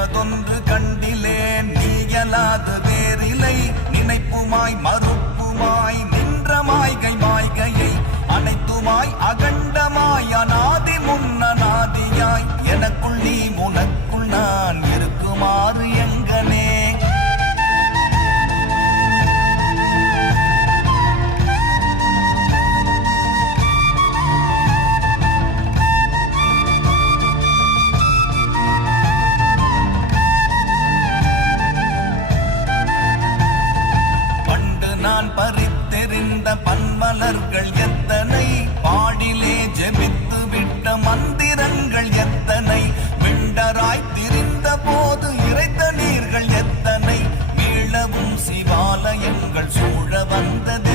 நினைப்பதொன்று கண்டிலேன் நீயலாது வேறிலை நினைப்புமாய் மறுப்புமாய் நின்ற மாய்கை மாய்கையை அனைத்துமாய் அகண்டமாய் அநாதி முன்னநாதியாய் எனக்குள் நீ உனக்குள் நான் இருக்குமாறு எங்கனே நான் பறித்தெறிந்த பன்மலர்கள் எத்தனை பாடிலே ஜெபித்து விட்ட மந்திரங்கள் எத்தனை விண்டராய் திரிந்த போது இறைத்த நீர்கள் எத்தனை மீளவும் சிவாலயங்கள் சூழ வந்தது